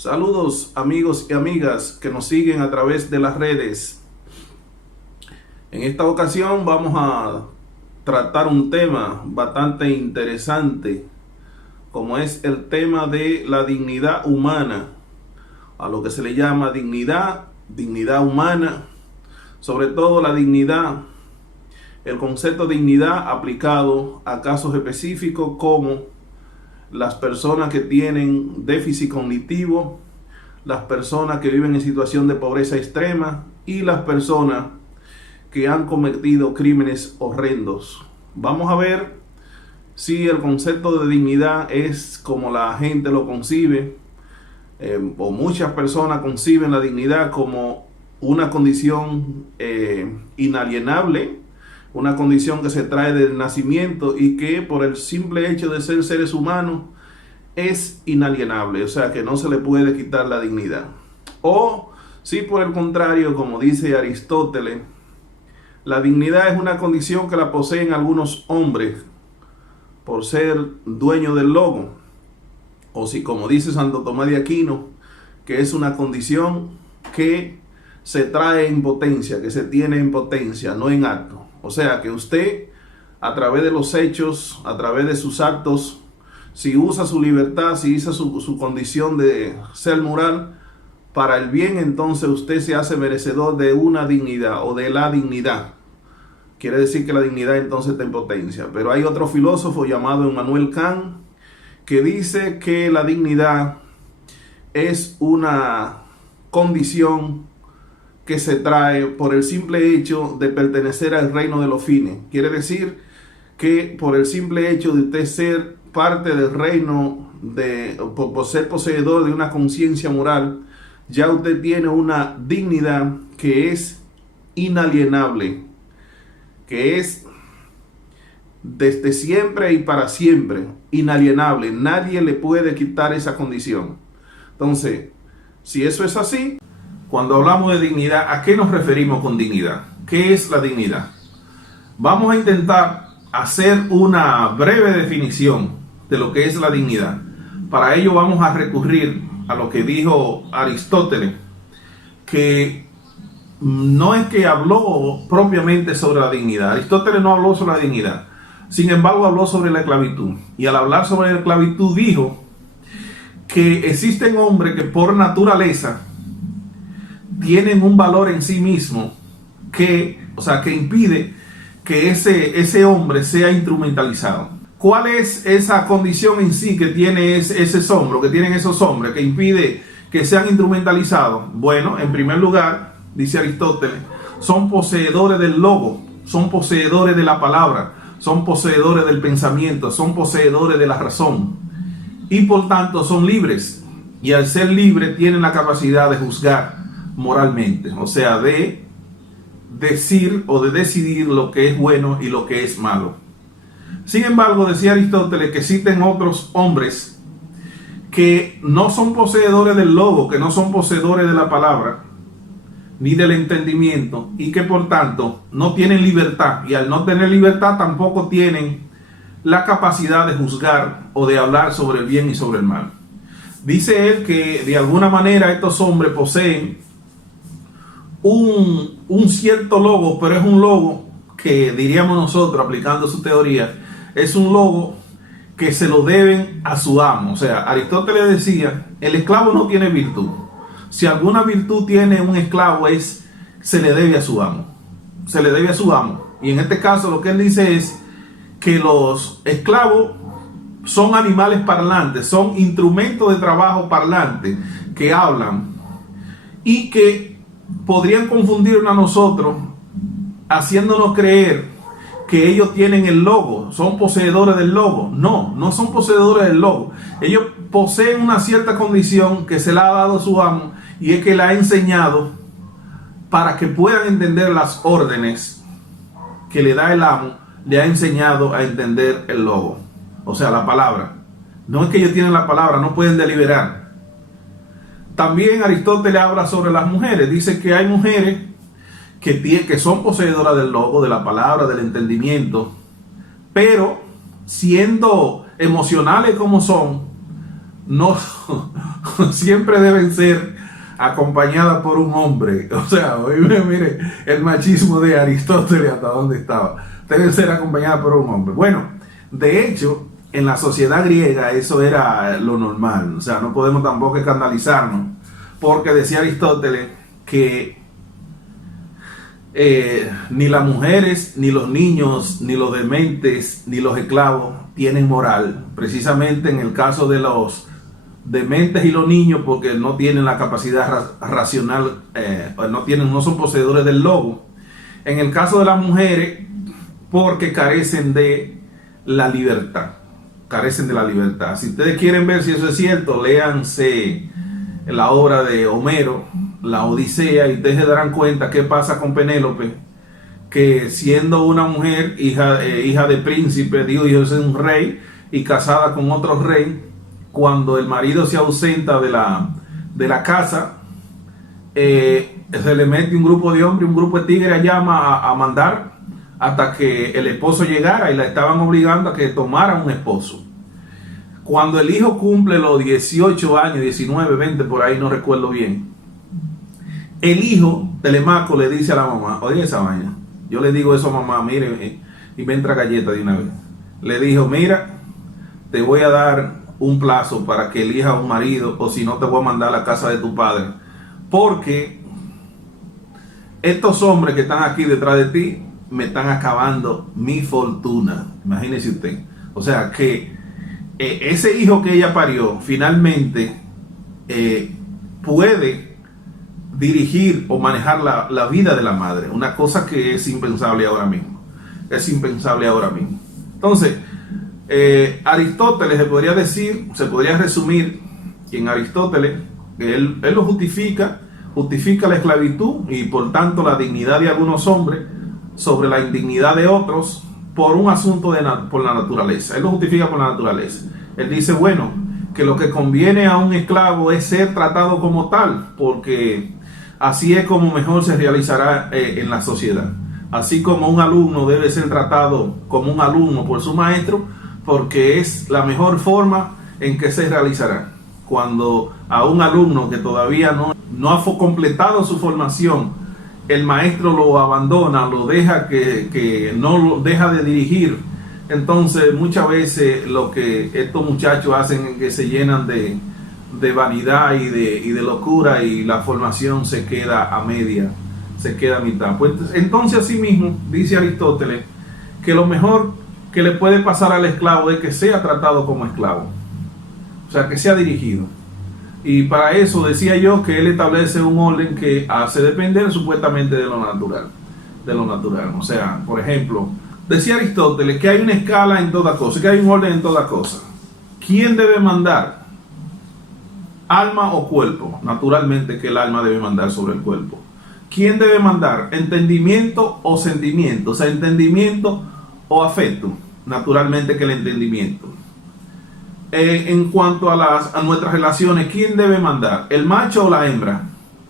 Saludos amigos y amigas que nos siguen a través de las redes. En esta ocasión vamos a tratar un tema bastante interesante, como es el tema de la dignidad humana, a lo que se le llama dignidad humana, sobre todo la dignidad, el concepto de dignidad aplicado a casos específicos como las personas que tienen déficit cognitivo, las personas que viven en situación de pobreza extrema y las personas que han cometido crímenes horrendos. Vamos a ver si el concepto de dignidad es como la gente lo concibe, o muchas personas conciben la dignidad como una condición inalienable, una condición que se trae del nacimiento y que por el simple hecho de ser seres humanos es inalienable, o sea que no se le puede quitar la dignidad. O si por el contrario, como dice Aristóteles, la dignidad es una condición que la poseen algunos hombres por ser dueños del logo, o si como dice Santo Tomás de Aquino, que es una condición que se trae en potencia, que se tiene en potencia, no en acto. O sea que usted, a través de los hechos, a través de sus actos, si usa su libertad, si usa su condición de ser moral para el bien, entonces usted se hace merecedor de una dignidad o de la dignidad. Quiere decir que la dignidad entonces está en potencia. Pero hay otro filósofo llamado Immanuel Kant que dice que la dignidad es una condición que se trae por el simple hecho de pertenecer al reino de los fines. Quiere decir que por el simple hecho de usted ser parte del reino, por ser poseedor de una conciencia moral, ya usted tiene una dignidad que es inalienable, que es desde siempre y para siempre, inalienable. Nadie le puede quitar esa condición. Entonces, si eso es así, cuando hablamos de dignidad, ¿a qué nos referimos con dignidad? ¿Qué es la dignidad? Vamos a intentar hacer una breve definición de lo que es la dignidad. Para ello vamos a recurrir a lo que dijo Aristóteles, que no es que habló propiamente sobre la dignidad. Aristóteles no habló sobre la dignidad. Sin embargo, habló sobre la esclavitud. Y al hablar sobre la esclavitud dijo que existen hombres que por naturaleza tienen un valor en sí mismo que impide que ese hombre sea instrumentalizado. ¿Cuál es esa condición en sí que tiene ese hombre, que tienen esos hombres, que impide que sean instrumentalizados? Bueno, en primer lugar, dice Aristóteles, son poseedores del logo, son poseedores de la palabra, son poseedores del pensamiento, son poseedores de la razón y por tanto son libres, y al ser libres tienen la capacidad de juzgar moralmente, o sea, de decir o de decidir lo que es bueno y lo que es malo. Sin embargo, decía Aristóteles que existen otros hombres que no son poseedores del logo, que no son poseedores de la palabra ni del entendimiento, y que por tanto no tienen libertad, y al no tener libertad tampoco tienen la capacidad de juzgar o de hablar sobre el bien y sobre el mal. Dice él que de alguna manera estos hombres poseen un cierto logo, pero es un logo que, diríamos nosotros, aplicando su teoría, es un logo que se lo deben a su amo. O sea, Aristóteles decía, el esclavo no tiene virtud. Si alguna virtud tiene un esclavo se le debe a su amo. Se le debe a su amo. Y en este caso lo que él dice es que los esclavos son animales parlantes, son instrumentos de trabajo parlantes que hablan y que podrían confundirnos a nosotros haciéndonos creer que ellos tienen el logo, son poseedores del logo. No, no son poseedores del logo. Ellos poseen una cierta condición que se le ha dado a su amo, y es que la ha enseñado para que puedan entender las órdenes que le da el amo. Le ha enseñado a entender el logo, o sea, la palabra. No es que ellos tienen la palabra, no pueden deliberar. También Aristóteles habla sobre las mujeres. Dice que hay mujeres que son poseedoras del logo, de la palabra, del entendimiento, pero siendo emocionales como son, no siempre deben ser acompañadas por un hombre. O sea, mire el machismo de Aristóteles hasta dónde estaba. Deben ser acompañadas por un hombre. Bueno, de hecho, en la sociedad griega eso era lo normal. O sea, no podemos tampoco escandalizarnos, porque decía Aristóteles que ni las mujeres, ni los niños, ni los dementes, ni los esclavos tienen moral. Precisamente en el caso de los dementes y los niños, porque no tienen la capacidad racional, no son poseedores del logo. En el caso de las mujeres, porque carecen de la libertad. Carecen de la libertad. Si ustedes quieren ver si eso es cierto, léanse la obra de Homero, la Odisea, y ustedes se darán cuenta qué pasa con Penélope, que siendo una mujer hija de príncipe, digo yo, es un rey, y casada con otro rey, cuando el marido se ausenta de la casa, se le mete un grupo de hombres, un grupo de tigres allá a mandar hasta que el esposo llegara, y la estaban obligando a que tomara un esposo. Cuando el hijo cumple los 18 años, 19, 20, por ahí no recuerdo bien, el hijo, Telemaco, le dice a la mamá: oye esa vaina, yo le digo eso a mamá, mire, y me entra galleta de una vez. Le dijo: mira, te voy a dar un plazo para que elijas un marido, o si no te voy a mandar a la casa de tu padre, porque estos hombres que están aquí detrás de ti me están acabando mi fortuna. Imagínese usted. O sea que ese hijo que ella parió finalmente puede dirigir o manejar la vida de la madre, una cosa que es impensable ahora mismo. Es impensable ahora mismo. Entonces, Aristóteles se podría resumir en Aristóteles, que él lo justifica la esclavitud y por tanto la dignidad de algunos hombres sobre la indignidad de otros por un asunto por la naturaleza. Él lo justifica por la naturaleza. Él dice, bueno, que lo que conviene a un esclavo es ser tratado como tal, porque así es como mejor se realizará en la sociedad. Así como un alumno debe ser tratado como un alumno por su maestro, porque es la mejor forma en que se realizará. Cuando a un alumno que todavía no ha completado su formación, el maestro lo abandona, lo deja que no lo deja de dirigir, entonces muchas veces lo que estos muchachos hacen es que se llenan de vanidad y de locura, y la formación se queda a media, se queda a mitad. Pues entonces asimismo dice Aristóteles que lo mejor que le puede pasar al esclavo es que sea tratado como esclavo, o sea, que sea dirigido. Y para eso decía yo que él establece un orden que hace depender supuestamente de lo natural. O sea, por ejemplo, decía Aristóteles que hay una escala en toda cosa, que hay un orden en toda cosa. ¿Quién debe mandar? ¿Alma o cuerpo? Naturalmente que el alma debe mandar sobre el cuerpo. ¿Quién debe mandar? ¿Entendimiento o sentimiento? O sea, entendimiento o afecto. Naturalmente que el entendimiento. En cuanto a nuestras relaciones, ¿quién debe mandar? ¿El macho o la hembra?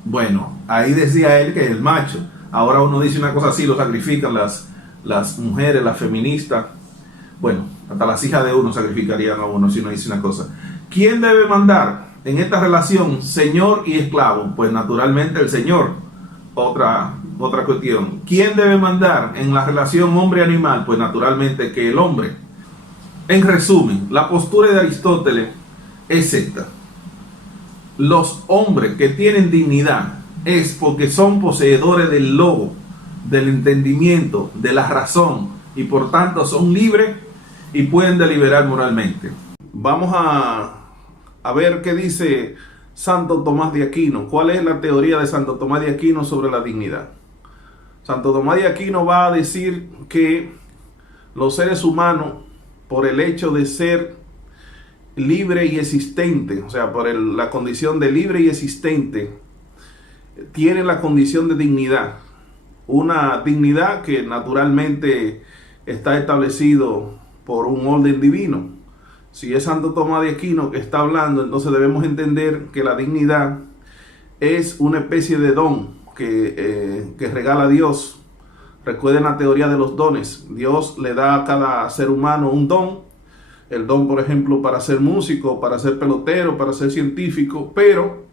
Bueno, ahí decía él que el macho. Ahora uno dice una cosa así, lo sacrifican las mujeres, las feministas. Bueno, hasta las hijas de uno sacrificarían a uno si uno dice una cosa. ¿Quién debe mandar en esta relación, señor y esclavo? Pues naturalmente el señor. Otra cuestión. ¿Quién debe mandar en la relación hombre-animal? Pues naturalmente que el hombre. En resumen, la postura de Aristóteles es esta: los hombres que tienen dignidad es porque son poseedores del logo, del entendimiento, de la razón, y por tanto son libres y pueden deliberar moralmente. Vamos a ver qué dice Santo Tomás de Aquino. ¿Cuál es la teoría de Santo Tomás de Aquino sobre la dignidad? Santo Tomás de Aquino va a decir que los seres humanos, por el hecho de ser libre y existente, o sea, por la condición de libre y existente, tienen la condición de dignidad. Una dignidad que naturalmente está establecido por un orden divino. Si es Santo Tomás de Aquino que está hablando, entonces debemos entender que la dignidad es una especie de don que regala Dios. Recuerden la teoría de los dones. Dios le da a cada ser humano un don, el don, por ejemplo, para ser músico, para ser pelotero, para ser científico, pero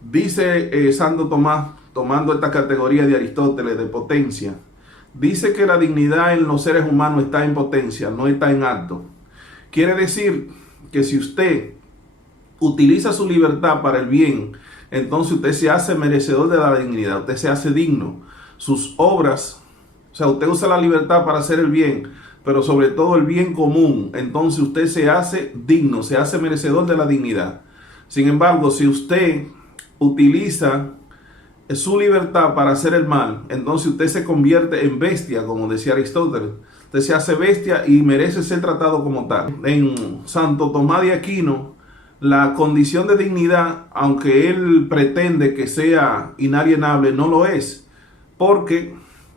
dice Santo Tomás, tomando esta categoría de Aristóteles de potencia, dice que la dignidad en los seres humanos está en potencia, no está en acto. Quiere decir que si usted utiliza su libertad para el bien, entonces usted se hace merecedor de la dignidad, usted se hace digno. Sus obras, o sea, usted usa la libertad para hacer el bien, pero sobre todo el bien común, entonces usted se hace digno, se hace merecedor de la dignidad. Sin embargo, si usted utiliza su libertad para hacer el mal, entonces usted se convierte en bestia, como decía Aristóteles. Usted se hace bestia y merece ser tratado como tal. En Santo Tomás de Aquino, la condición de dignidad, aunque él pretende que sea inalienable, no lo es, porque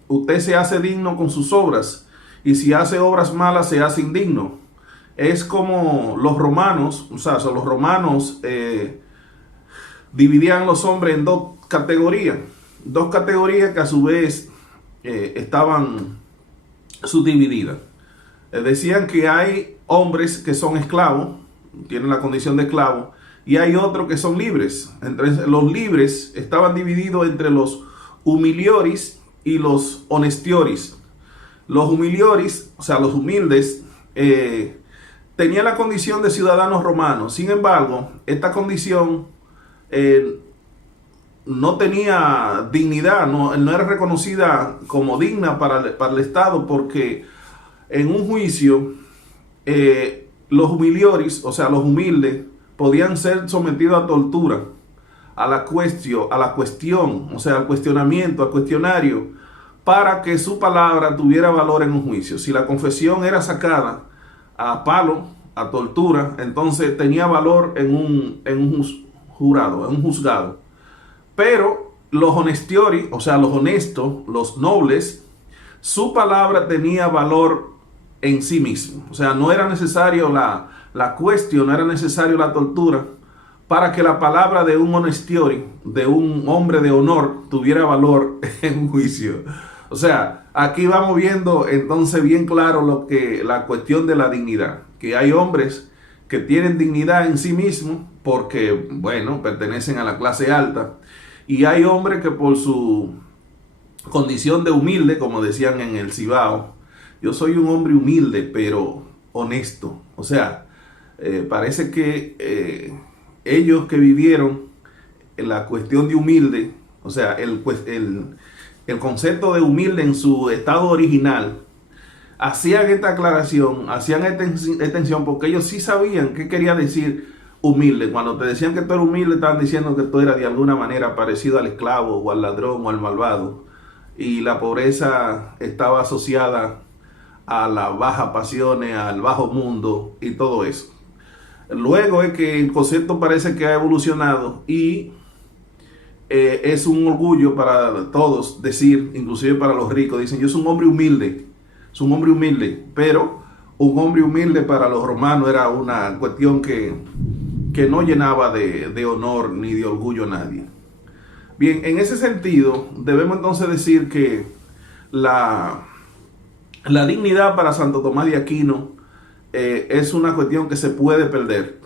usted se hace digno con sus obras, y si hace obras malas se hace indigno. Es como los romanos, o sea, los romanos dividían los hombres en dos categorías que a su vez estaban subdivididas. Decían que hay hombres que son esclavos, tienen la condición de esclavo, y hay otros que son libres. Entre los libres estaban divididos entre los humilioris y los honestioris. Los humilioris, o sea, los humildes, tenían la condición de ciudadanos romanos. Sin embargo, esta condición no tenía dignidad, no era reconocida como digna para el Estado, porque en un juicio los humilioris, o sea, los humildes, podían ser sometidos a tortura, a la cuestión, o sea, al cuestionamiento, al cuestionario, para que su palabra tuviera valor en un juicio. Si la confesión era sacada a palo, a tortura, entonces tenía valor en un juzgado. Pero los honestiori, o sea, los honestos, los nobles, su palabra tenía valor en sí mismo. O sea, no era necesario la cuestión, no era necesario la tortura para que la palabra de un honestiori, de un hombre de honor, tuviera valor en un juicio. O sea, aquí vamos viendo entonces bien claro la cuestión de la dignidad, que hay hombres que tienen dignidad en sí mismos porque, bueno, pertenecen a la clase alta, y hay hombres que por su condición de humilde, como decían en el Cibao, yo soy un hombre humilde pero honesto. O sea, parece que ellos que vivieron en la cuestión de humilde, o sea, el concepto de humilde en su estado original, hacían esta aclaración, hacían esta extensión, porque ellos sí sabían qué quería decir humilde. Cuando te decían que tú eras humilde, estaban diciendo que tú eras de alguna manera parecido al esclavo o al ladrón o al malvado, y la pobreza estaba asociada a las bajas pasiones, al bajo mundo y todo eso. Luego es que el concepto parece que ha evolucionado y es un orgullo para todos decir, inclusive para los ricos, dicen: yo soy un hombre humilde, pero un hombre humilde para los romanos era una cuestión que no llenaba de honor ni de orgullo a nadie. Bien, en ese sentido debemos entonces decir que la dignidad para Santo Tomás de Aquino es una cuestión que se puede perder,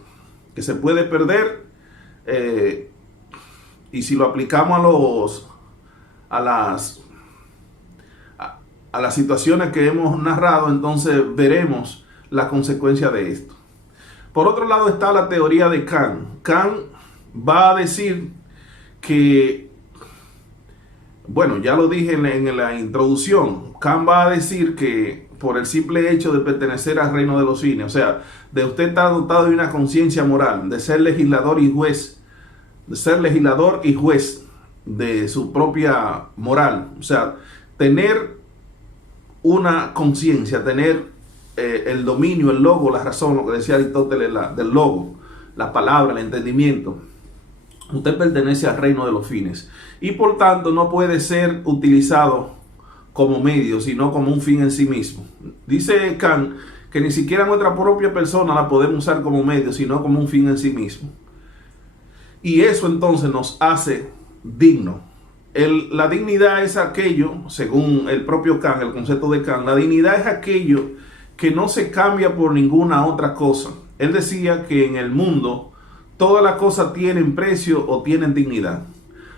y si lo aplicamos a las situaciones que hemos narrado, entonces veremos la consecuencia de esto. Por otro lado está la teoría de Kant. Kant va a decir que, bueno, ya lo dije en la introducción, Kant va a decir que por el simple hecho de pertenecer al reino de los fines, o sea, de usted estar dotado de una conciencia moral, de ser legislador y juez, de su propia moral, o sea, tener una conciencia, tener el dominio, el logo, la razón, lo que decía Aristóteles del logo, la palabra, el entendimiento. Usted pertenece al reino de los fines y por tanto no puede ser utilizado como medio, sino como un fin en sí mismo. Dice Kant que ni siquiera nuestra propia persona la podemos usar como medio, sino como un fin en sí mismo. Y eso entonces nos hace dignos. La dignidad es aquello, según el propio Kant, el concepto de Kant, la dignidad es aquello que no se cambia por ninguna otra cosa. Él decía que en el mundo todas las cosas tienen precio o tienen dignidad.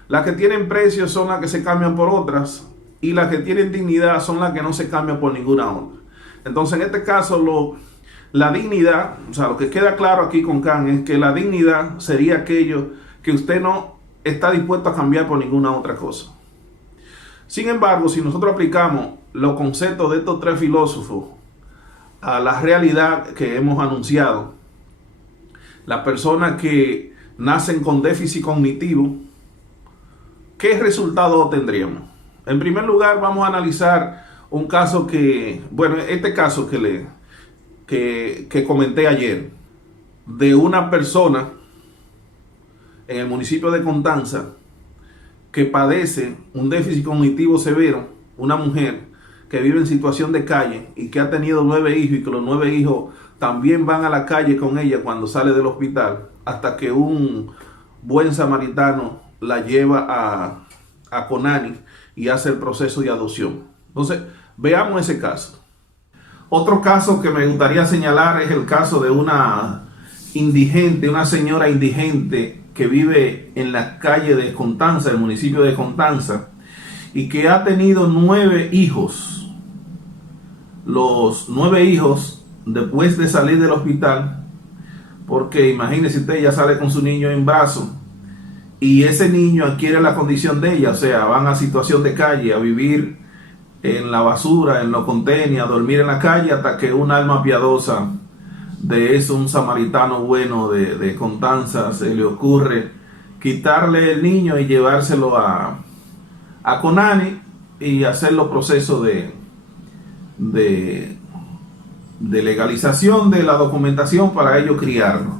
Las que tienen precio son las que se cambian por otras, y las que tienen dignidad son las que no se cambian por ninguna otra. Entonces, en este caso, la dignidad, o sea, lo que queda claro aquí con Kant es que la dignidad sería aquello que usted no está dispuesto a cambiar por ninguna otra cosa. Sin embargo, si nosotros aplicamos los conceptos de estos tres filósofos a la realidad que hemos anunciado, las personas que nacen con déficit cognitivo, ¿qué resultado obtendríamos? En primer lugar, vamos a analizar un caso este caso que comenté ayer, de una persona en el municipio de Constanza que padece un déficit cognitivo severo, una mujer que vive en situación de calle y que ha tenido 9 hijos y que los 9 hijos también van a la calle con ella cuando sale del hospital, hasta que un buen samaritano la lleva a Conani y hace el proceso de adopción. Entonces, veamos ese caso. Otro caso que me gustaría señalar es el caso de una indigente, una señora indigente que vive en la calle de Constanza, el municipio de Constanza, y que ha tenido 9 hijos. Los 9 hijos, después de salir del hospital, porque imagínese usted, ella sale con su niño en brazos, y ese niño adquiere la condición de ella, o sea, van a situación de calle, a vivir en la basura, en los contenedores, a dormir en la calle, hasta que un alma piadosa de eso, un samaritano bueno de Constanza, se le ocurre quitarle el niño y llevárselo a Conani y hacer los procesos de legalización de la documentación para ellos criarlo.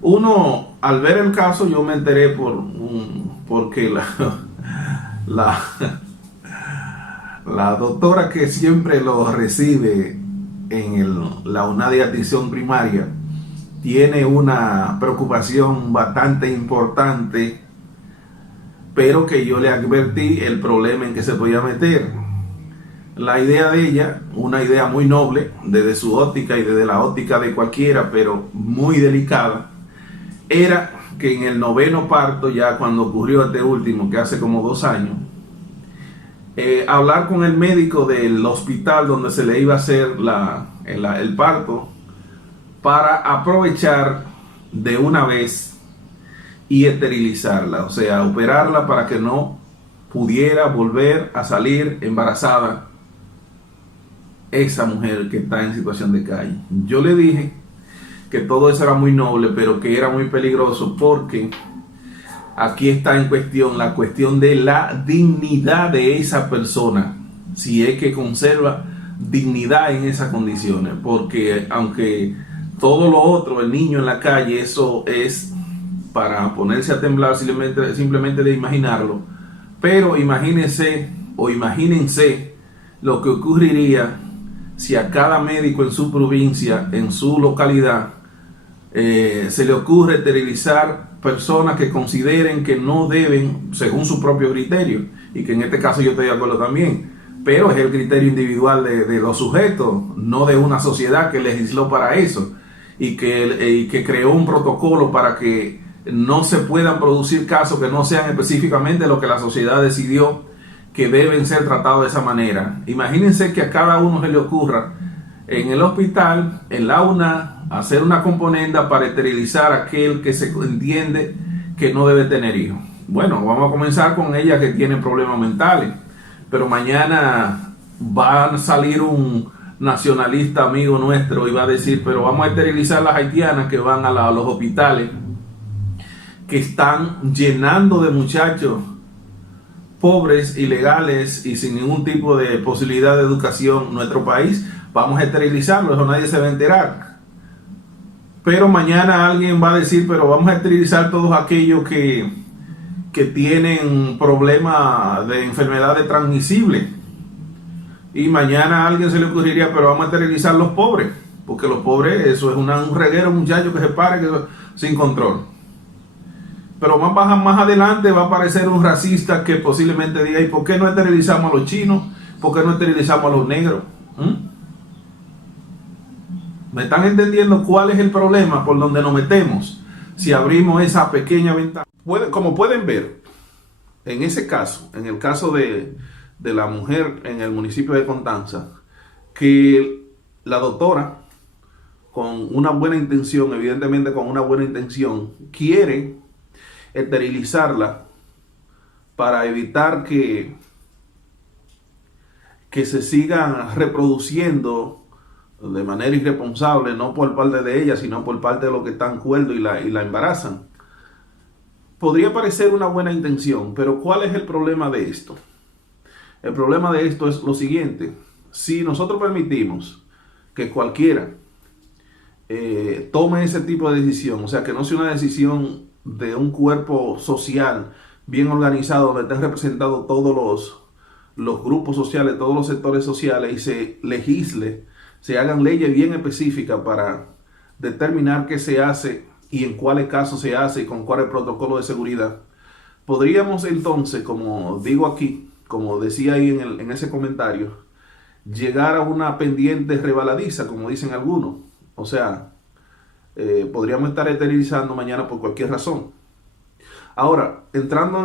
Uno, al ver el caso, yo me enteré porque la doctora que siempre lo recibe en la unidad de atención primaria tiene una preocupación bastante importante, pero que yo le advertí el problema en que se podía meter. La idea de ella, una idea muy noble desde su óptica y desde la óptica de cualquiera, pero muy delicada, era que en el 9º parto, ya cuando ocurrió este último, que hace como 2 años, hablar con el médico del hospital donde se le iba a hacer el parto, para aprovechar de una vez y esterilizarla, o sea, operarla para que no pudiera volver a salir embarazada esa mujer que está en situación de calle. Yo le dije que todo eso era muy noble, pero que era muy peligroso, porque aquí está en cuestión la cuestión de la dignidad de esa persona, si es que conserva dignidad en esas condiciones, porque aunque todo lo otro, el niño en la calle, eso es para ponerse a temblar simplemente de imaginarlo, pero imagínense lo que ocurriría si a cada médico en su provincia, en su localidad, se le ocurre esterilizar personas que consideren que no deben, según su propio criterio, y que en este caso yo estoy de acuerdo también, pero es el criterio individual de los sujetos, no de una sociedad que legisló para eso y que creó un protocolo para que no se puedan producir casos que no sean específicamente lo que la sociedad decidió que deben ser tratados de esa manera. Imagínense que a cada uno se le ocurra en el hospital, en la UNA, hacer una componenda para esterilizar a aquel que se entiende que no debe tener hijos. Bueno, vamos a comenzar con ella que tiene problemas mentales, pero mañana va a salir un nacionalista amigo nuestro y va a decir, pero vamos a esterilizar las haitianas que van a los hospitales, que están llenando de muchachos pobres, ilegales y sin ningún tipo de posibilidad de educación nuestro país. Vamos a esterilizarlo, eso nadie se va a enterar. Pero mañana alguien va a decir, pero vamos a esterilizar todos aquellos que tienen problemas de enfermedades transmisibles. Y mañana a alguien se le ocurriría, pero vamos a esterilizar los pobres, porque los pobres, eso es un reguero, muchacho que se pare sin control. Pero más adelante va a aparecer un racista que posiblemente diga, ¿y por qué no esterilizamos a los chinos? ¿Por qué no esterilizamos a los negros? ¿Me están entendiendo cuál es el problema por donde nos metemos si abrimos esa pequeña ventana? Como pueden ver, en ese caso, en el caso de la mujer en el municipio de Constanza, que la doctora, con una buena intención, evidentemente con una buena intención, quiere esterilizarla para evitar que se sigan reproduciendo de manera irresponsable, no por parte de ella, sino por parte de los que están cuerdos y la embarazan. Podría parecer una buena intención, pero ¿cuál es el problema de esto? El problema de esto es lo siguiente: si nosotros permitimos que cualquiera tome ese tipo de decisión, o sea, que no sea una decisión de un cuerpo social bien organizado, donde estén representados todos los grupos sociales, todos los sectores sociales, y se legisle, se hagan leyes bien específicas para determinar qué se hace y en cuáles casos se hace y con cuál es el protocolo de seguridad, podríamos entonces, como digo aquí, como decía ahí en ese comentario, llegar a una pendiente rebaladiza, como dicen algunos. O sea, podríamos estar esterilizando mañana por cualquier razón. Ahora, entrando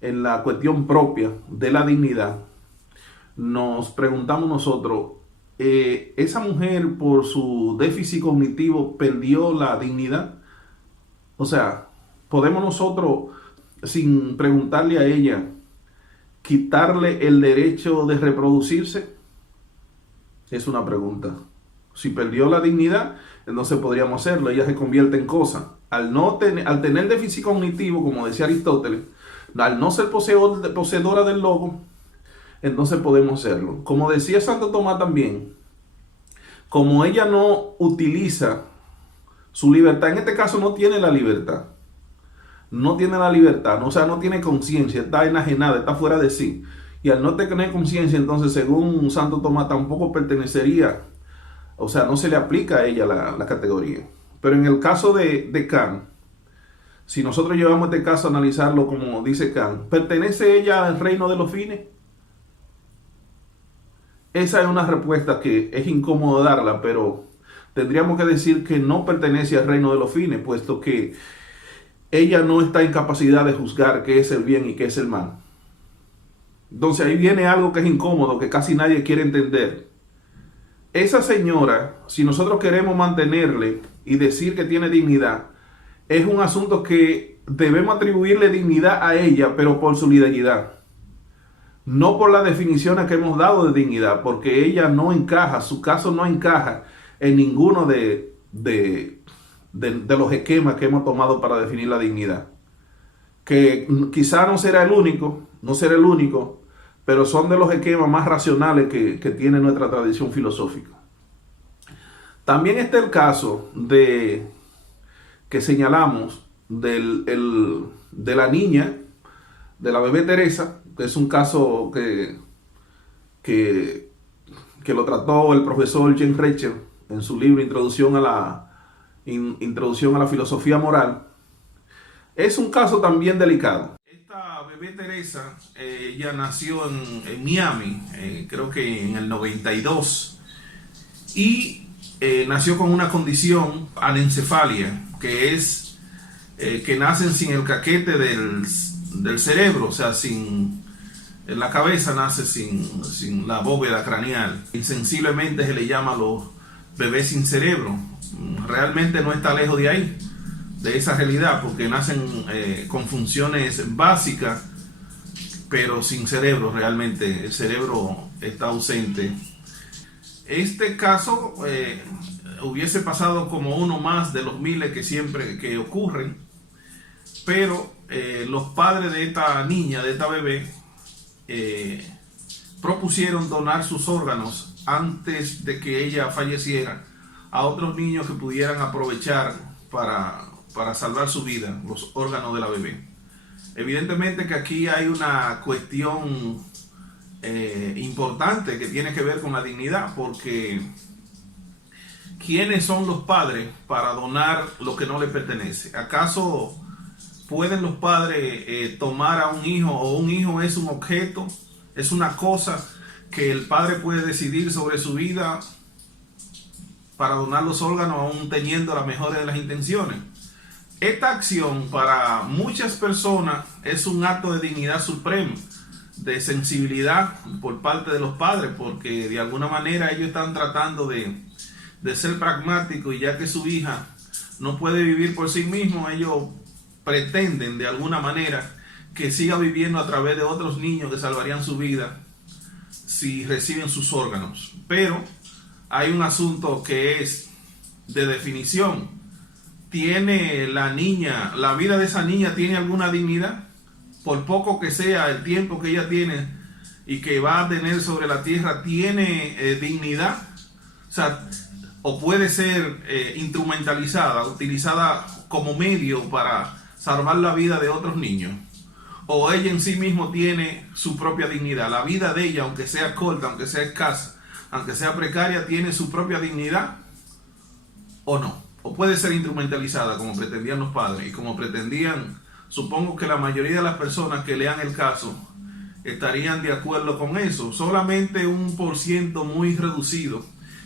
en la cuestión propia de la dignidad, nos preguntamos nosotros, ¿esa mujer por su déficit cognitivo perdió la dignidad? O sea, ¿podemos nosotros, sin preguntarle a ella, quitarle el derecho de reproducirse? Es una pregunta. Si perdió la dignidad, entonces podríamos hacerlo. Ella se convierte en cosa. Al tener déficit cognitivo, como decía Aristóteles, al no ser poseedora del logo, entonces podemos hacerlo. Como decía Santo Tomás también, como ella no utiliza su libertad, en este caso no tiene la libertad. No tiene la libertad, o sea, no tiene conciencia, está enajenada, está fuera de sí. Y al no tener conciencia, entonces, según Santo Tomás, tampoco pertenecería, o sea, no se le aplica a ella la categoría. Pero en el caso de Kant, si nosotros llevamos este caso a analizarlo como dice Kant, ¿pertenece ella al reino de los fines? Esa es una respuesta que es incómodo darla, pero tendríamos que decir que no pertenece al reino de los fines, puesto que ella no está en capacidad de juzgar qué es el bien y qué es el mal. Entonces ahí viene algo que es incómodo, que casi nadie quiere entender. Esa señora, si nosotros queremos mantenerle y decir que tiene dignidad, es un asunto que debemos atribuirle dignidad a ella, pero por su solidaridad. No por las definiciones que hemos dado de dignidad, porque ella no encaja, su caso no encaja en ninguno de los esquemas que hemos tomado para definir la dignidad. Que quizá no será el único, pero son de los esquemas más racionales que tiene nuestra tradición filosófica. También está el caso que señalamos de la niña, de la bebé Teresa, que es un caso que lo trató el profesor James Rachel en su libro Introducción a la Filosofía Moral. Es un caso también delicado. Esta bebé Teresa, ella nació en Miami, creo que en el 92, y nació con una condición, anencefalia, que es que nacen sin el caquete del cerebro, o sea, la cabeza nace sin la bóveda craneal. Insensiblemente se le llama a los bebés sin cerebro. Realmente no está lejos de ahí, de esa realidad, porque nacen con funciones básicas, pero sin cerebro. Realmente el cerebro está ausente. Este caso hubiese pasado como uno más de los miles que siempre que ocurren, pero los padres de esta niña, de esta bebé, propusieron donar sus órganos antes de que ella falleciera a otros niños que pudieran aprovechar para salvar su vida, los órganos de la bebé. Evidentemente que aquí hay una cuestión importante que tiene que ver con la dignidad, porque ¿quiénes son los padres para donar lo que no les pertenece? ¿Acaso pueden los padres tomar a un hijo, o un hijo es un objeto, es una cosa que el padre puede decidir sobre su vida para donar los órganos aún teniendo las mejores de las intenciones. Esta acción para muchas personas es un acto de dignidad supremo, de sensibilidad por parte de los padres, porque de alguna manera ellos están tratando de ser pragmáticos, y ya que su hija no puede vivir por sí mismo, ellos pretenden de alguna manera que siga viviendo a través de otros niños que salvarían su vida si reciben sus órganos. Pero hay un asunto que es de definición. ¿Tiene la niña, la vida de esa niña tiene alguna dignidad? Por poco que sea el tiempo que ella tiene y que va a tener sobre la tierra, ¿tiene dignidad? O sea, o puede ser instrumentalizada, utilizada como medio para salvar la vida de otros niños. O ella en sí mismo tiene su propia dignidad. La vida de ella, aunque sea corta, aunque sea escasa, aunque sea precaria, tiene su propia dignidad o no. O puede ser instrumentalizada como pretendían los padres y como pretendían, supongo que la mayoría de las personas que lean el caso estarían de acuerdo con eso. Solamente un % muy reducido,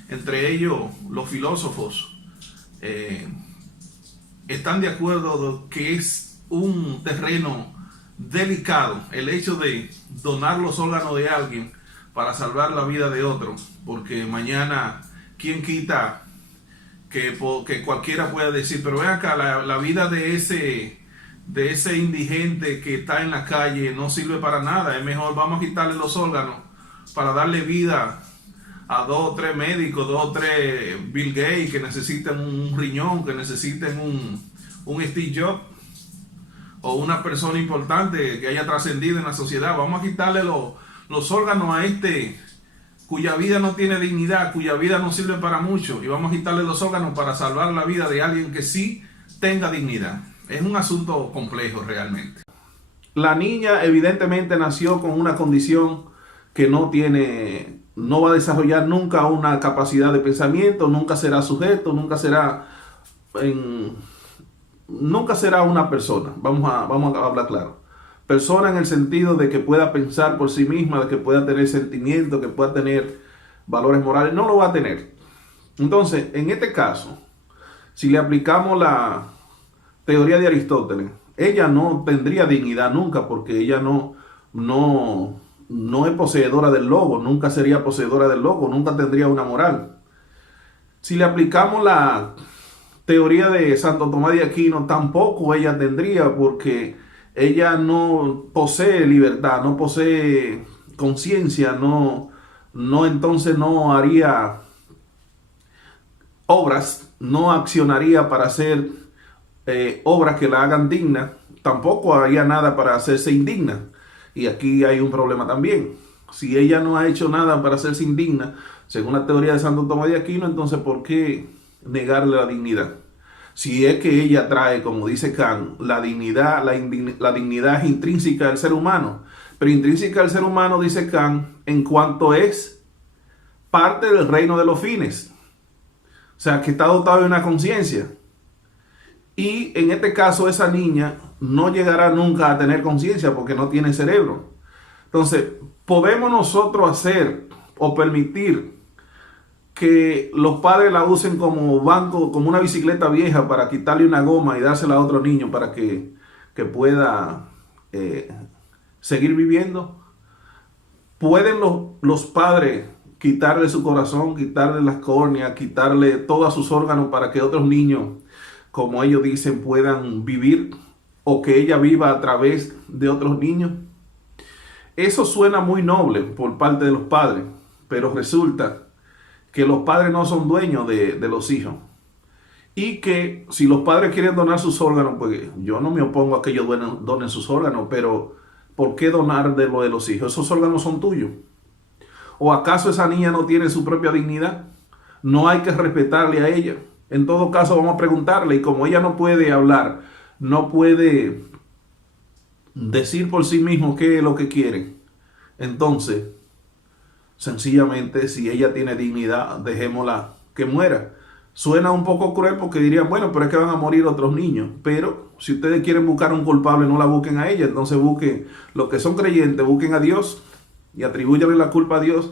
entre ellos los filósofos, están de acuerdo que es un terreno delicado el hecho de donar los órganos de alguien para salvar la vida de otro, porque mañana, ¿quién quita que cualquiera pueda decir, pero ven acá, la vida de ese indigente que está en la calle no sirve para nada, es mejor vamos a quitarle los órganos para darle vida a 2 o 3 médicos, 2 o 3 Bill Gates que necesiten un riñón, que necesiten un Steve Jobs, o una persona importante que haya trascendido en la sociedad. Vamos a quitarle los órganos a este cuya vida no tiene dignidad, cuya vida no sirve para mucho, y vamos a quitarle los órganos para salvar la vida de alguien que sí tenga dignidad. Es un asunto complejo realmente. La niña evidentemente nació con una condición que no va a desarrollar nunca una capacidad de pensamiento, nunca será sujeto, nunca será una persona. Vamos a hablar claro. Persona en el sentido de que pueda pensar por sí misma, de que pueda tener sentimientos, que pueda tener valores morales. No lo va a tener. Entonces, en este caso, si le aplicamos la teoría de Aristóteles, ella no tendría dignidad nunca, porque ella no es poseedora del logo, nunca sería poseedora del logo, nunca tendría una moral. Si le aplicamos la teoría de Santo Tomás de Aquino, tampoco ella tendría, porque ella no posee libertad, no posee conciencia, entonces no haría obras, no accionaría para hacer obras que la hagan digna, tampoco haría nada para hacerse indigna. Y aquí hay un problema también. Si ella no ha hecho nada para hacerse indigna, según la teoría de Santo Tomás de Aquino, entonces ¿por qué negarle la dignidad? Si es que ella trae, como dice Kant, la dignidad es intrínseca del ser humano. Pero intrínseca del ser humano, dice Kant, en cuanto es parte del reino de los fines. O sea, que está dotado de una conciencia. Y en este caso, esa niña no llegará nunca a tener conciencia porque no tiene cerebro. Entonces, ¿podemos nosotros hacer o permitir que los padres la usen como banco, como una bicicleta vieja para quitarle una goma y dársela a otro niño para que pueda seguir viviendo? ¿Pueden los padres quitarle su corazón, quitarle las córneas, quitarle todos sus órganos para que otros niños, como ellos dicen, puedan vivir, o que ella viva a través de otros niños? Eso suena muy noble por parte de los padres, pero resulta que los padres no son dueños de los hijos. Y que si los padres quieren donar sus órganos, pues yo no me opongo a que ellos donen sus órganos, pero ¿por qué donar de lo de los hijos? Esos órganos son tuyos. ¿O acaso esa niña no tiene su propia dignidad? No hay que respetarle a ella. En todo caso vamos a preguntarle, y como ella no puede hablar, no puede decir por sí mismo qué es lo que quiere, entonces sencillamente, si ella tiene dignidad, dejémosla que muera. Suena un poco cruel porque dirían, bueno, pero es que van a morir otros niños. Pero si ustedes quieren buscar un culpable, no la busquen a ella. Entonces busquen, los que son creyentes, busquen a Dios y atribúyanle la culpa a Dios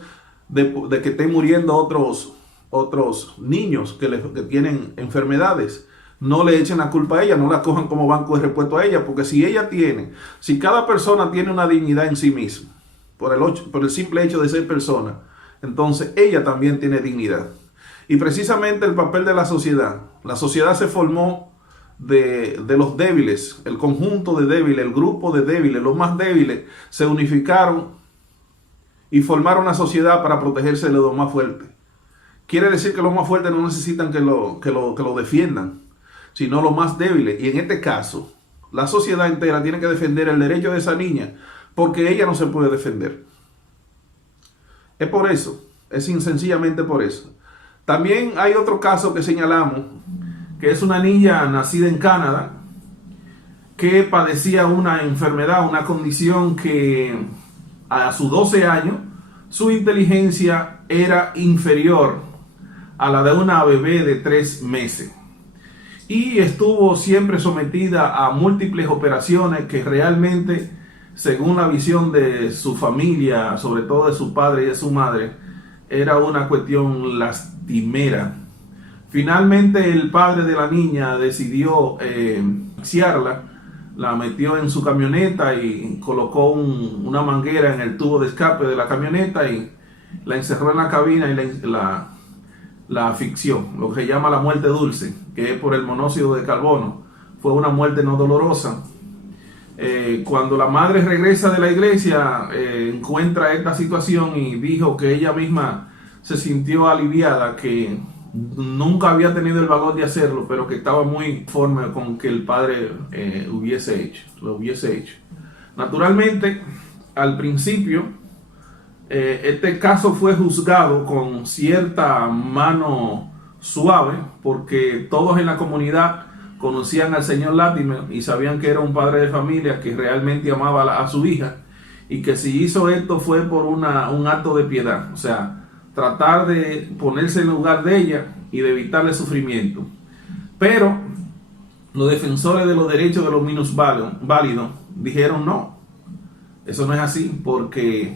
de que estén muriendo otros otros niños que tienen enfermedades. No le echen la culpa a ella, no la cojan como banco de repuesto a ella, porque si cada persona tiene una dignidad en sí misma, por el simple hecho de ser persona, entonces ella también tiene dignidad. Y precisamente el papel de la sociedad se formó de los débiles, el conjunto de débiles, el grupo de débiles, los más débiles, se unificaron y formaron una sociedad para protegerse de los más fuertes. Quiere decir que los más fuertes no necesitan que lo defiendan, sino los más débiles. Y en este caso, la sociedad entera tiene que defender el derecho de esa niña, porque ella no se puede defender. Es por eso, es sencillamente por eso. También hay otro caso que señalamos, que es una niña nacida en Canadá, que padecía una enfermedad, una condición que a sus 12 años, su inteligencia era inferior a la de una bebé de 3 meses. Y estuvo siempre sometida a múltiples operaciones que realmente, según la visión de su familia, sobre todo de su padre y de su madre, era una cuestión lastimera. Finalmente el padre de la niña decidió asfixiarla, la metió en su camioneta y colocó una manguera en el tubo de escape de la camioneta y la encerró en la cabina y la asfixió, lo que se llama la muerte dulce, que es por el monóxido de carbono. Fue una muerte no dolorosa. Cuando la madre regresa de la iglesia, encuentra esta situación y dijo que ella misma se sintió aliviada, que nunca había tenido el valor de hacerlo, pero que estaba muy conforme con que el padre lo hubiese hecho. Naturalmente, al principio, este caso fue juzgado con cierta mano suave, porque todos en la comunidad conocían al señor Latimer y sabían que era un padre de familia que realmente amaba a su hija, y que si hizo esto fue por un acto de piedad, o sea, tratar de ponerse en lugar de ella y de evitarle sufrimiento. Pero los defensores de los derechos de los minusválidos dijeron no, eso no es así, porque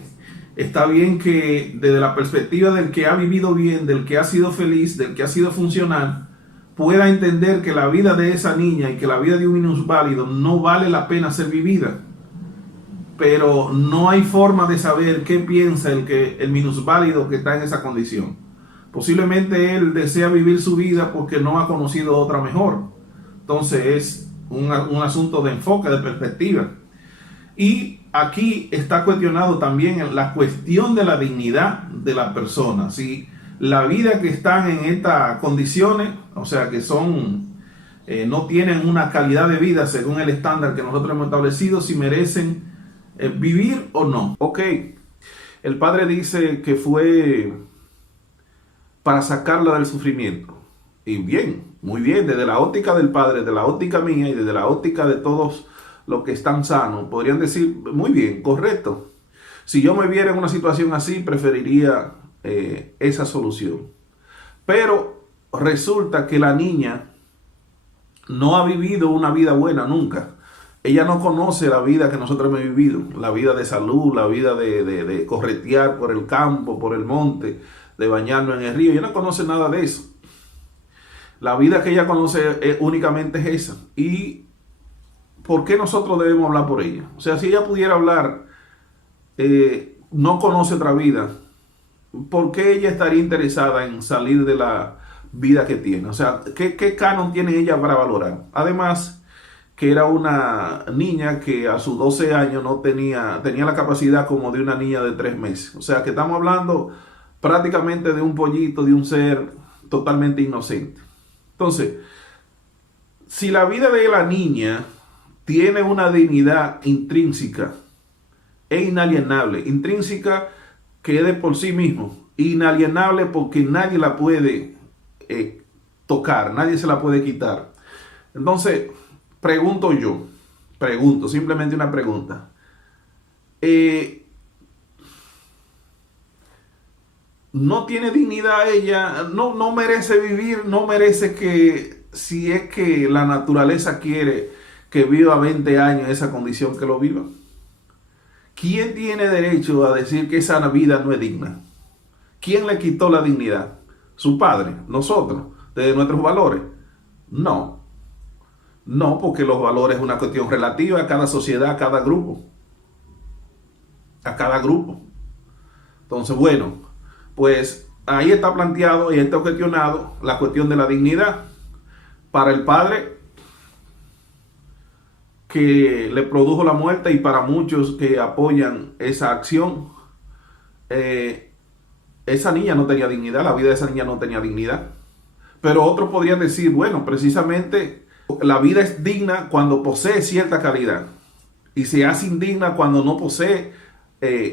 está bien que desde la perspectiva del que ha vivido bien, del que ha sido feliz, del que ha sido funcional, pueda entender que la vida de esa niña y que la vida de un minusválido no vale la pena ser vivida. Pero no hay forma de saber qué piensa el minusválido que está en esa condición. Posiblemente él desea vivir su vida porque no ha conocido otra mejor. Entonces es un asunto de enfoque, de perspectiva. Y aquí está cuestionado también la cuestión de la dignidad de la persona. Si la vida que están en estas condiciones, o sea que no tienen una calidad de vida según el estándar que nosotros hemos establecido, si merecen vivir o no. Ok, el padre dice que fue para sacarla del sufrimiento. Y bien, muy bien, desde la óptica del padre, desde la óptica mía y desde la óptica de todos los que están sanos, podrían decir, muy bien, correcto. Si yo me viera en una situación así, preferiría esa solución. Pero resulta que la niña no ha vivido una vida buena nunca. Ella no conoce la vida que nosotros hemos vivido, la vida de salud, la vida de corretear por el campo, por el monte, de bañarnos en el río. Ella no conoce nada de eso. La vida que ella conoce únicamente es esa. ¿Y por qué nosotros debemos hablar por ella? O sea, si ella pudiera hablar, no conoce otra vida, ¿por qué ella estaría interesada en salir de la vida que tiene? O sea, ¿qué canon tiene ella para valorar? Además, que era una niña que a sus 12 años no tenía la capacidad como de una niña de 3 meses. O sea, que estamos hablando prácticamente de un pollito, de un ser totalmente inocente. Entonces, si la vida de la niña tiene una dignidad intrínseca e inalienable, intrínseca que es de por sí mismo, inalienable porque nadie la puede tocar, nadie se la puede quitar. Entonces, pregunto, simplemente una pregunta. No tiene dignidad ella, no merece vivir, no merece que, si es que la naturaleza quiere que viva 20 años en esa condición, que lo viva. ¿Quién tiene derecho a decir que esa vida no es digna? ¿Quién le quitó la dignidad? su padre, nosotros, de nuestros valores. No, no, porque los valores es una cuestión relativa a cada sociedad, a cada grupo. A cada grupo. Entonces, bueno, pues ahí está planteado y está cuestionado la cuestión de la dignidad. Para el padre que le produjo la muerte y para muchos que apoyan esa acción, esa niña no tenía dignidad, la vida de esa niña no tenía dignidad. Pero otros podrían decir, bueno, precisamente la vida es digna cuando posee cierta calidad y se hace indigna cuando no posee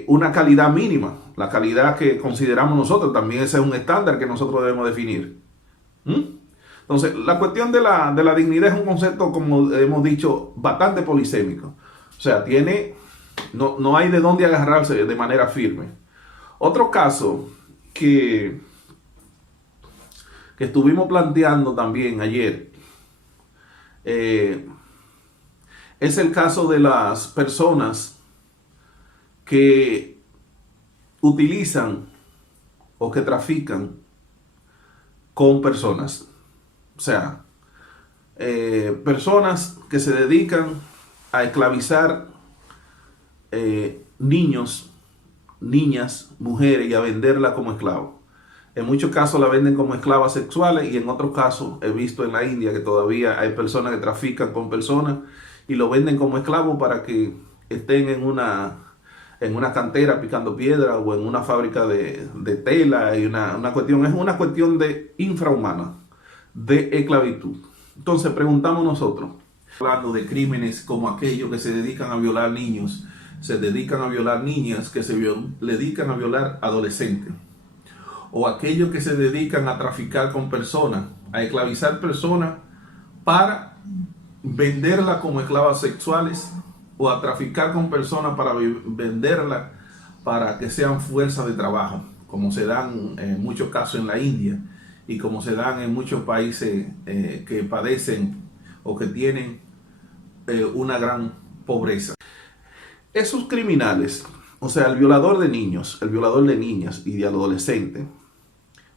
una calidad mínima, la calidad que consideramos nosotros. También ese es un estándar que nosotros debemos definir. Entonces, la cuestión de la dignidad es un concepto, como hemos dicho, bastante polisémico. O sea, no hay de dónde agarrarse de manera firme. Otro caso que estuvimos planteando también ayer es el caso de las personas que utilizan o que trafican con personas. O sea, personas que se dedican a esclavizar niños, niñas, mujeres y a venderla como esclavos. En muchos casos la venden como esclavas sexuales y en otros casos he visto en la India que todavía hay personas que trafican con personas y lo venden como esclavos para que estén en una cantera picando piedra o en una fábrica de tela. Y una cuestión de infrahumana, de esclavitud. Entonces preguntamos nosotros, hablando de crímenes como aquellos que se dedican a violar niños, se dedican a violar niñas, que se dedican a violar adolescentes, o aquellos que se dedican a traficar con personas, a esclavizar personas para venderlas como esclavas sexuales, o a traficar con personas para venderlas para que sean fuerza de trabajo, como se dan en muchos casos en la India y como se dan en muchos países que padecen o que tienen una gran pobreza. Esos criminales, o sea, el violador de niños, el violador de niñas y de adolescentes,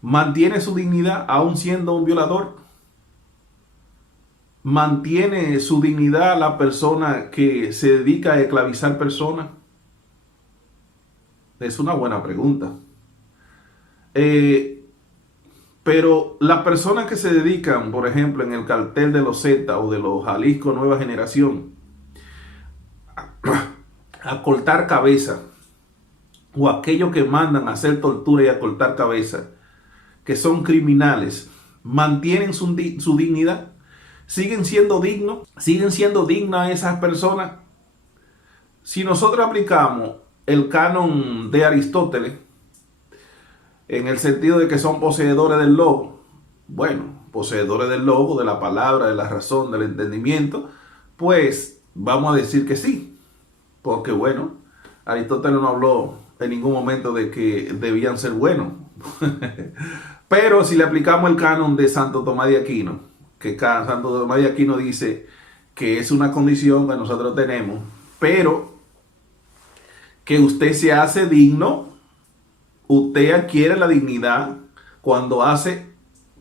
¿mantiene su dignidad aún siendo un violador? ¿Mantiene su dignidad la persona que se dedica a esclavizar personas? Es una buena pregunta. Pero las personas que se dedican, por ejemplo, en el cartel de los Zetas o de los Jalisco Nueva Generación, a cortar cabeza, o aquellos que mandan a hacer tortura y a cortar cabeza, que son criminales, ¿mantienen su dignidad? ¿Siguen siendo dignos? ¿Siguen siendo dignas esas personas? Si nosotros aplicamos el canon de Aristóteles, en el sentido de que son poseedores del logo, bueno, poseedores del logo, de la palabra, de la razón, del entendimiento, pues vamos a decir que sí. Porque bueno, Aristóteles no habló en ningún momento de que debían ser buenos. Pero si le aplicamos el canon de Santo Tomás de Aquino, que Santo Tomás de Aquino dice que es una condición que nosotros tenemos, pero que usted se hace digno, usted adquiere la dignidad cuando hace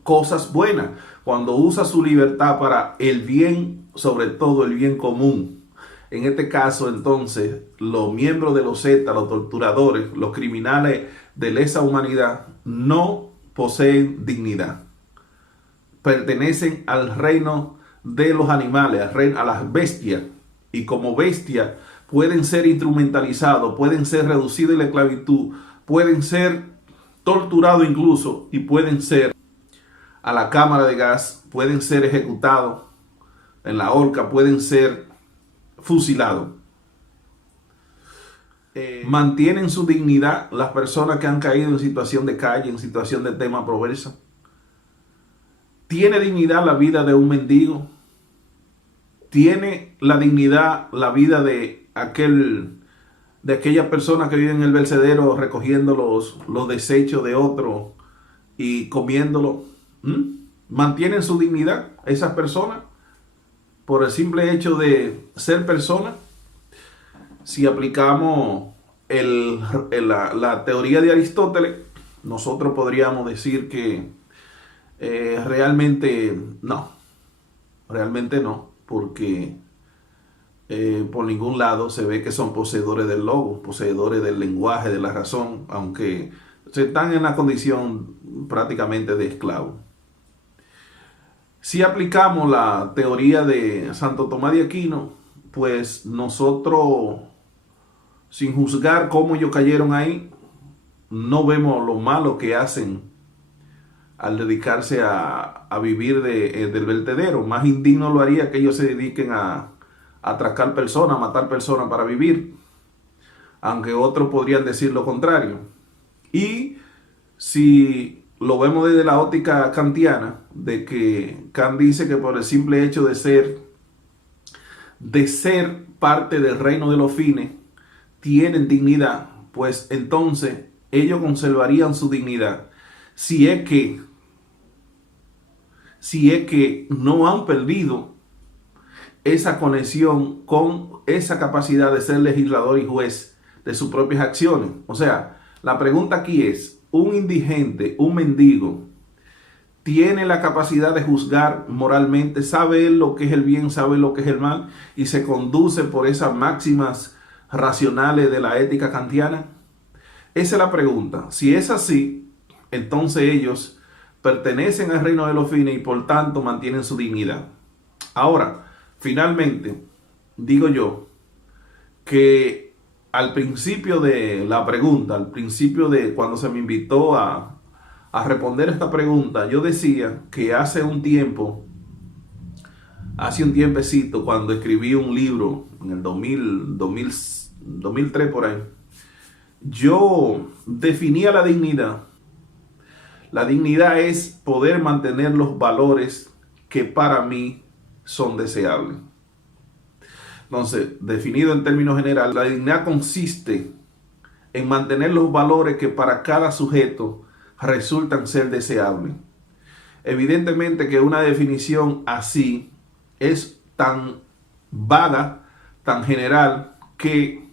cosas buenas, cuando usa su libertad para el bien, sobre todo el bien común. En este caso, entonces, los miembros de los Zetas, los torturadores, los criminales de lesa humanidad, no poseen dignidad. Pertenecen al reino de los animales, a las bestias. Y como bestias pueden ser instrumentalizados, pueden ser reducidos a la esclavitud, pueden ser torturados incluso y pueden ser a la cámara de gas, pueden ser ejecutados en la horca, pueden ser fusilados. ¿Mantienen su dignidad las personas que han caído en situación de calle, en situación de extrema pobreza? ¿Tiene dignidad la vida de un mendigo? ¿Tiene la dignidad la vida de aquella persona que vive en el vertedero recogiendo los desechos de otro y comiéndolo? ¿Mantienen su dignidad esas personas por el simple hecho de ser personas? Si aplicamos la teoría de Aristóteles, nosotros podríamos decir que realmente no, porque por ningún lado se ve que son poseedores del logo, poseedores del lenguaje, de la razón, aunque se están en la condición prácticamente de esclavos. Si aplicamos la teoría de Santo Tomás de Aquino, pues nosotros, sin juzgar cómo ellos cayeron ahí, no vemos lo malo que hacen al dedicarse a vivir del vertedero. Más indigno lo haría que ellos se dediquen a atracar personas, a matar personas para vivir, aunque otros podrían decir lo contrario. Y si lo vemos desde la óptica kantiana, de que Kant dice que por el simple hecho de ser parte del reino de los fines, tienen dignidad, pues entonces ellos conservarían su dignidad si es que no han perdido esa conexión con esa capacidad de ser legislador y juez de sus propias acciones. O sea, la pregunta aquí es, ¿un indigente, un mendigo, tiene la capacidad de juzgar moralmente, sabe él lo que es el bien, sabe lo que es el mal y se conduce por esas máximas racionales de la ética kantiana? Esa es la pregunta. Si es así, entonces ellos pertenecen al reino de los fines y por tanto mantienen su dignidad. Ahora, finalmente, digo yo que al principio de la pregunta, al principio de cuando se me invitó a responder esta pregunta, yo decía que hace un tiempecito, cuando escribí un libro en el 2003 por ahí, yo definía la dignidad. La dignidad es poder mantener los valores que para mí son deseables. Entonces, definido en términos generales, la dignidad consiste en mantener los valores que para cada sujeto resultan ser deseables. Evidentemente que una definición así es tan vaga, tan general, que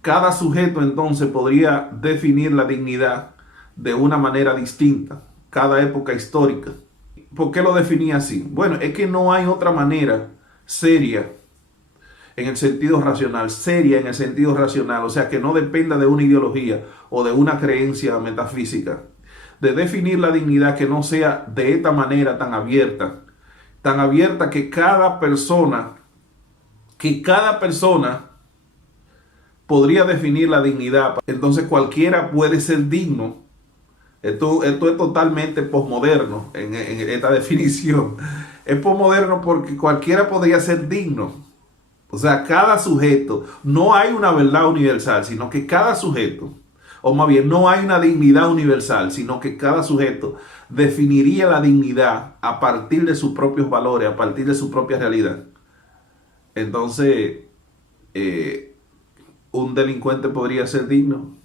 cada sujeto entonces podría definir la dignidad de una manera distinta, cada época histórica. ¿Por qué lo definía así? Bueno, es que no hay otra manera seria en el sentido racional, o sea, que no dependa de una ideología o de una creencia metafísica, de definir la dignidad que no sea de esta manera tan abierta que cada persona podría definir la dignidad. Entonces cualquiera puede ser digno. Esto es totalmente posmoderno en esta definición. Es posmoderno porque cualquiera podría ser digno. O sea, cada sujeto, no hay una verdad universal, sino que cada sujeto, o más bien, no hay una dignidad universal, sino que cada sujeto definiría la dignidad a partir de sus propios valores, a partir de su propia realidad. Entonces, un delincuente podría ser digno.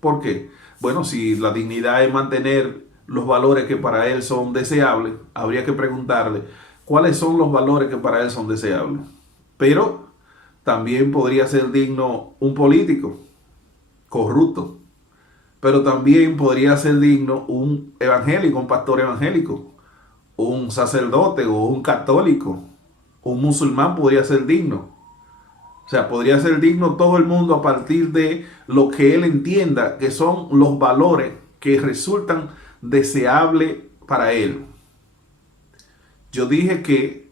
¿Por qué? Bueno, si la dignidad es mantener los valores que para él son deseables, habría que preguntarle cuáles son los valores que para él son deseables. Pero también podría ser digno un político corrupto. Pero también podría ser digno un evangélico, un pastor evangélico, un sacerdote o un católico, un musulmán podría ser digno. O sea, podría ser digno todo el mundo a partir de lo que él entienda que son los valores que resultan deseables para él. Yo dije que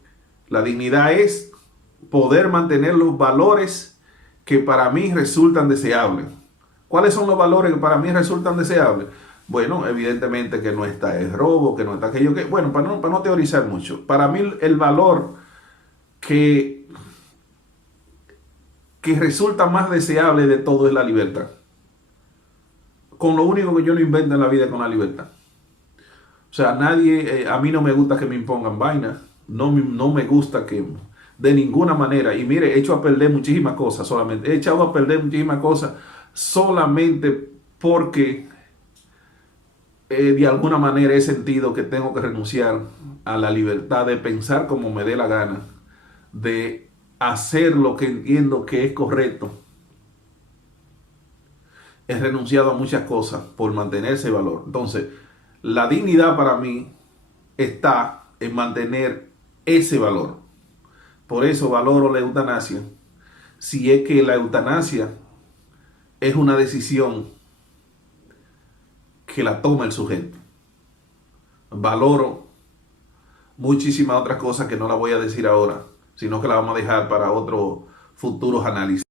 la dignidad es poder mantener los valores que para mí resultan deseables. ¿Cuáles son los valores que para mí resultan deseables? Bueno, evidentemente que no está el robo, que no está aquello que... Bueno, para no teorizar mucho. Para mí el valor que resulta más deseable de todo es la libertad. Con lo único que yo no invento en la vida es con la libertad. O sea, a mí no me gusta que me impongan vainas. No me gusta que... De ninguna manera. Y mire, he echado a perder muchísimas cosas solamente porque de alguna manera he sentido que tengo que renunciar a la libertad de pensar como me dé la gana, de hacer lo que entiendo que es correcto. he renunciado a muchas cosas por mantener ese valor. Entonces, la dignidad para mí está en mantener ese valor. Por eso valoro la eutanasia. Si es que la eutanasia es una decisión que la toma el sujeto. Valoro muchísimas otras cosas que no las voy a decir ahora, sino que las vamos a dejar para otros futuros análisis.